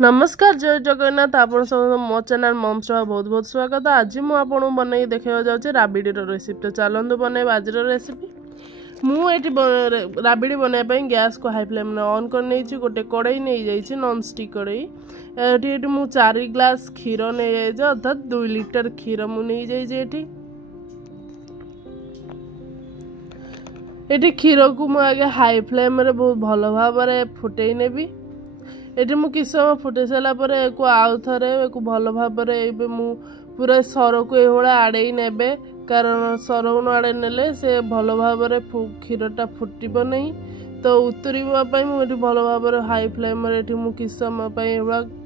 नमस्कार जय जगन्नाथ आप सब मो चैनल मम्स बहुत बहुत स्वागत। आज मुझे बनई देखा जाऊँगी राबिड़ रेसिपी। तो चलतु बनइब आज रेसिपी। मुझे राबिड़ बनवाई गैस को हाई फ्लेम ऑन कर नहीं गोटे कड़ई नहीं जाइए नॉन स्टिक कड़ई। ये मुझे 4 ग्लास क्षीर नहीं जाइए अर्थात 2 लिटर क्षीर मुझे जाइए। ये क्षीर को मुझे हाई फ्लेम बहुत भल भाव फुटे नेबी। ये मुझे किस समय फुटे सारापर एक आउ थे एक भल भाव पूरा सर को ये आड़े नेबे कारण सर को आड़े नेले से भल भाव क्षीरटा फुटब नहीं। तो उतरवाई मुझे भल भाव हाई फ्लेम किस समय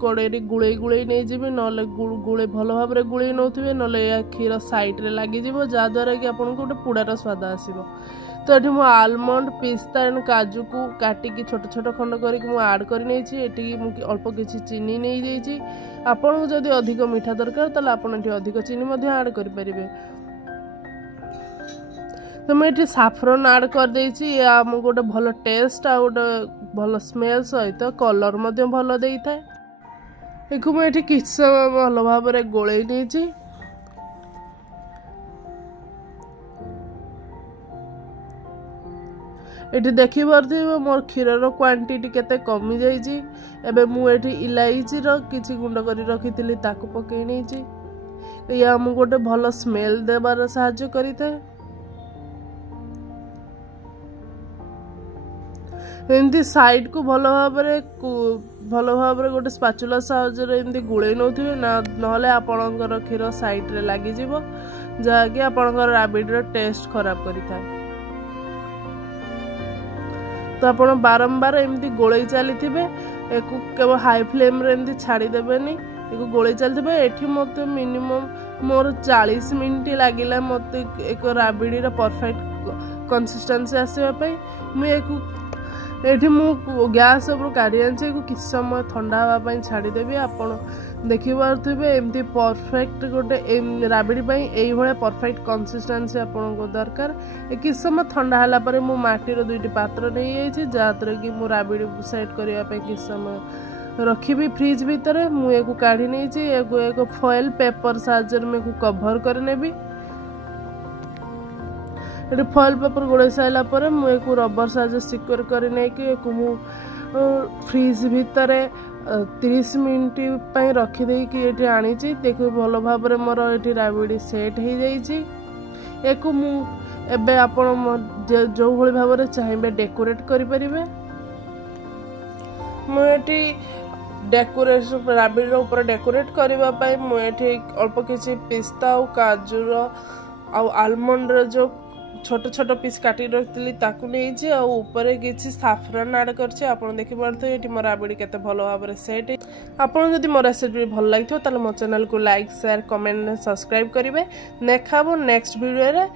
कड़े गुड़े गुड़े नहीं जी ना गुड़े भल भाव गुड़े नौथे ना क्षीर सैड्रे लगे जहाद्वारा कि आपको गोटे पोड़ार स्वाद आसो। तो ये मुझे आलमंड पिस्ता एंड काजू को काटिकी छोट छोट खंड करके आड कर अल्प किसी चीनी नहीं जाइए। आपको जदि अधिक मीठा दरकार तो आप अधिक चीनी आड करें। तो मुझे साफरन आड कर देछि आमको गोटे भल टेस्ट आ गोटे भल स्मेल सहित कलर भल दे था। एक मुझे किस समय भल भाव गोले नहीं। ये देखिपे मोर क्षीर क्वांटिटी केते कमी जाइए। मुझे इलायची किसी गुंड कर रखी पकई नहीं ये आमको गोटे भल स्मेल देवार साहाय्य करें। एमती साइड को भल भाव गोटे स्पाचुला साहाय्य गुड़े नौथे ना आपणकर क्षीर सैड्रे लगे जहाँकि आपणकर राबिड़ टेस्ट खराब करें। तो आप बारंबार एमती गोले चली एक केवल हाई फ्लेम रे छाड़देनि एक गोले चलते ये मत मिनिमम मोर 40 मिनट लगिला मत एक राबिड़ परफेक्ट कंसिस्टेंसी आसवाई। मुझे गैस काढ़ी आनी किस समय ठंडा हाँपाई छाड़देवी। आप देखिपे एमती परफेक्ट गोटे राबिड़ ये परफेक्ट कंसिस्टेंसी आपको दरकार। किस समय ठंडा है मु माटीर 2टी पात्र नहीं जाइए जहाँद्वारा कि मु राबिड़ सेट करने किस समय रखी फ्रिज भितर मुझे काढ़ी नहीं एक फॉइल पेपर साहाय्य में कभर करनेबी। ये फॉइल पेपर गोड़े सारापर मुझे रबर साहाय्य सिक्योर कर फ्रिज भितर 30 मिनट रखीदे कि आनी देख भल भाव मोर ये राबिड़ सेट हो जाइए। एक मुझे आप जो भाई भाव चाहिए डेकोरेट करें। मुझे डेकोरेशन राबिड़ ऊपर डेकोरेट करने मुझे अल्प किसी पिस्ता और काजूर आलमंड जो छोट छोट पीस काटी रखी ताकू नहीं ऊपर किसी साफरन आड कर देखिपे ये मो राबिड़ केते भल भाव सेट। आपको जदि मो रेसिपी भल लगे तो मो चैनल को लाइक शेयर कमेंट सब्सक्राइब करेंगे। देखा नेक्स्ट वीडियो रे।